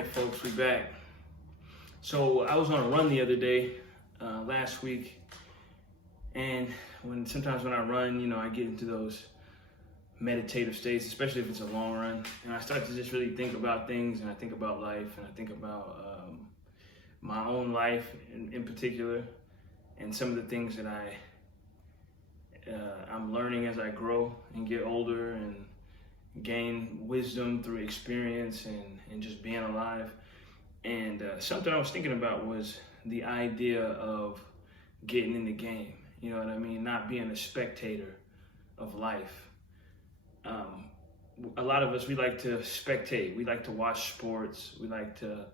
Alright folks, we back. So I was on a run the other day, last week, and sometimes when I run, I get into those meditative states, especially if it's a long run, and I start to just really think about things, and I think about life, and I think about my own life in particular, and some of the things that I'm learning as I grow and get older and gain wisdom through experience and just being alive. And something I was thinking about was the idea of getting in the game. You know what I mean? Not being a spectator of life. A lot of us, we like to spectate. We like to watch sports. We like to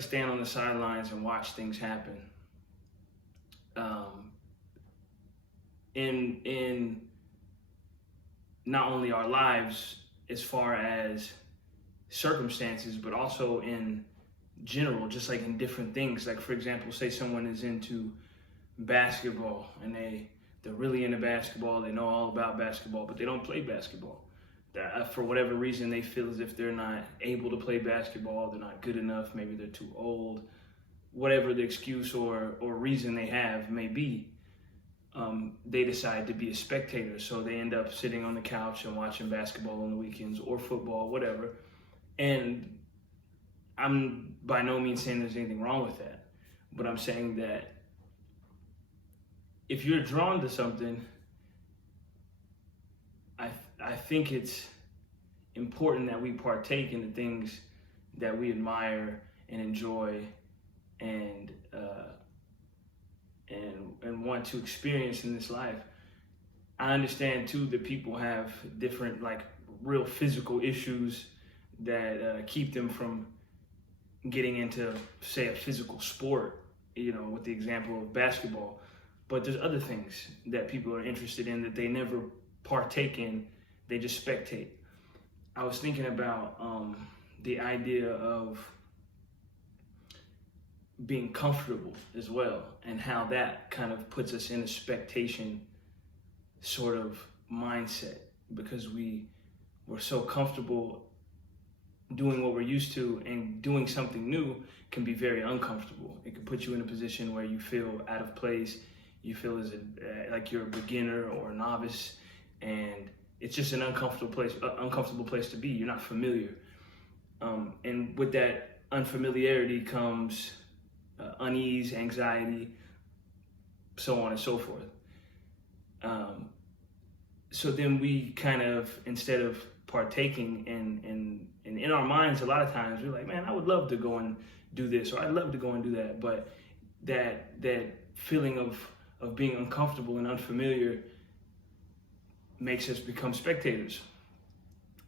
stand on the sidelines and watch things happen. In not only our lives as far as circumstances, but also in general, just like in different things. Like, for example, say someone is into basketball and they're really into basketball, they know all about basketball, but they don't play basketball. For whatever reason, they feel as if they're not able to play basketball, they're not good enough, maybe they're too old, whatever the excuse or reason they have may be. They decide to be a spectator, so they end up sitting on the couch and watching basketball on the weekends or football, whatever. And I'm by no means saying there's anything wrong with that, but I'm saying that if you're drawn to something, I think it's important that we partake in the things that we admire and enjoy and want to experience in this life. I understand too that people have different, like, real physical issues that keep them from getting into, say, a physical sport, with the example of basketball. But there's other things that people are interested in that they never partake in, they just spectate. I was thinking about the idea of being comfortable as well, and how that kind of puts us in a spectation sort of mindset, because we're so comfortable doing what we're used to, and doing something new can be very uncomfortable. It can put you in a position where you feel out of place, you feel like you're a beginner or a novice, and it's just an uncomfortable place to be. You're not familiar, and with that unfamiliarity comes unease, anxiety, so on and so forth. So then we kind of, instead of partaking in our minds, a lot of times we're like, man, I would love to go and do this, or I'd love to go and do that. But that feeling of being uncomfortable and unfamiliar makes us become spectators.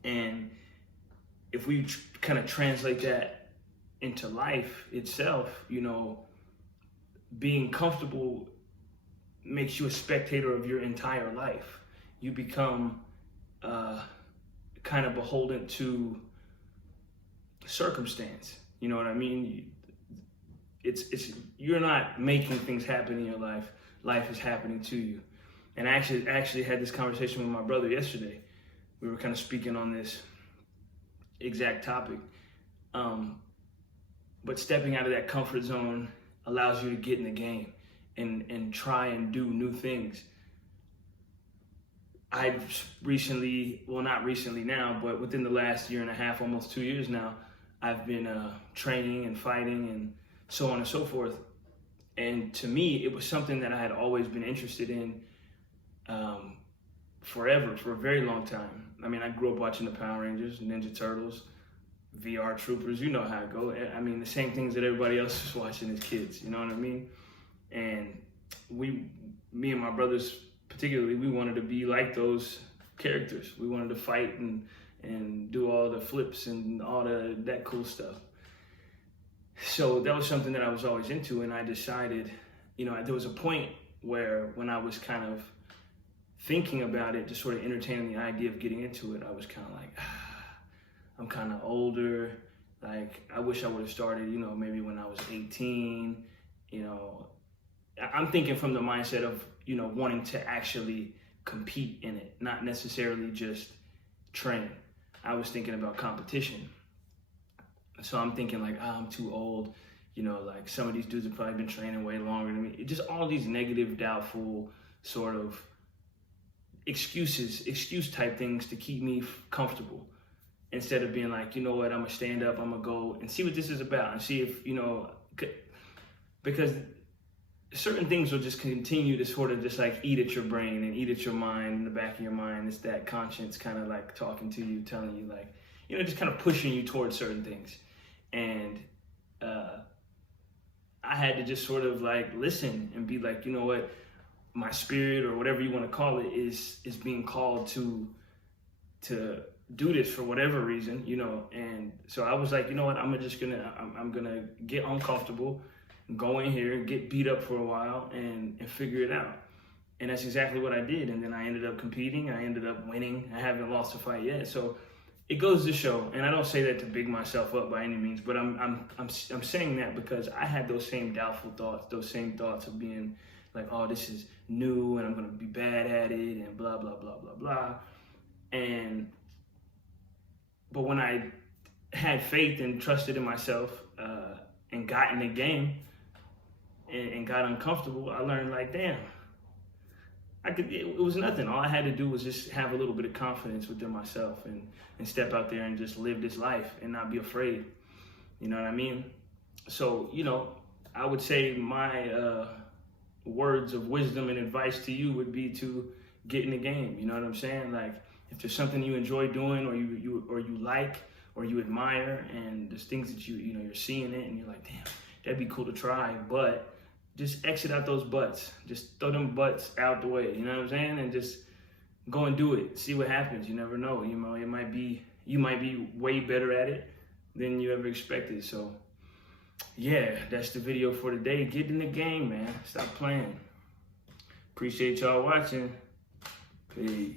And if we kind of translate that into life itself, being comfortable makes you a spectator of your entire life. You become kind of beholden to circumstance. You know what I mean? It's you're not making things happen in your life. Life is happening to you. And I actually had this conversation with my brother yesterday. We were kind of speaking on this exact topic. But stepping out of that comfort zone allows you to get in the game and try and do new things. I've recently, well, not recently now, but within the last year and a half, almost 2 years now, I've been training and fighting and so on and so forth. And to me, it was something that I had always been interested in forever, for a very long time. I mean, I grew up watching the Power Rangers, Ninja Turtles, VR Troopers, you know how it goes. I mean, the same things that everybody else was watching as kids, you know what I mean? And me and my brothers particularly, we wanted to be like those characters. We wanted to fight and do all the flips and all that cool stuff. So that was something that I was always into, and I decided, there was a point where when I was kind of thinking about it, just sort of entertaining the idea of getting into it, I was kind of like, I'm kind of older. Like, I wish I would have started, maybe when I was 18. I'm thinking from the mindset of, wanting to actually compete in it, not necessarily just train. I was thinking about competition. So I'm thinking like, I'm too old. You know, like some of these dudes have probably been training way longer than me. It just all these negative, doubtful sort of excuse type things to keep me comfortable, instead of being like, you know what, I'm gonna stand up, I'm gonna go and see what this is about, and see if, you know, because certain things will just continue to sort of just like eat at your brain and eat at your mind, in the back of your mind. It's that conscience kind of like talking to you, telling you like, you know, just kind of pushing you towards certain things. And I had to just sort of like listen and be like, you know what, my spirit, or whatever you want to call it, is being called to do this for whatever reason, you know. And so I was like, you know what, I'm gonna get uncomfortable, go in here, get beat up for a while, and figure it out. And that's exactly what I did. And then I ended up competing. I ended up winning. I haven't lost a fight yet. So it goes to show, and I don't say that to big myself up by any means, but I'm saying that because I had those same doubtful thoughts, those same thoughts of being like, oh, this is new and I'm gonna be bad at it and blah, blah, blah, blah, blah. But when I had faith and trusted in myself, and got in the game and got uncomfortable, I learned like, damn, it was nothing. All I had to do was just have a little bit of confidence within myself and step out there and just live this life and not be afraid. You know what I mean? So, you know, I would say my words of wisdom and advice to you would be to get in the game. You know what I'm saying? Like, if there's something you enjoy doing, or you like, or you admire, and there's things that you know, you're seeing it and you're like, damn, that'd be cool to try, but just exit out those butts. Just throw them butts out the way, you know what I'm saying? And just go and do it. See what happens. You never know. You know, you might be way better at it than you ever expected. So yeah, that's the video for today. Get in the game, man. Stop playing. Appreciate y'all watching. Peace.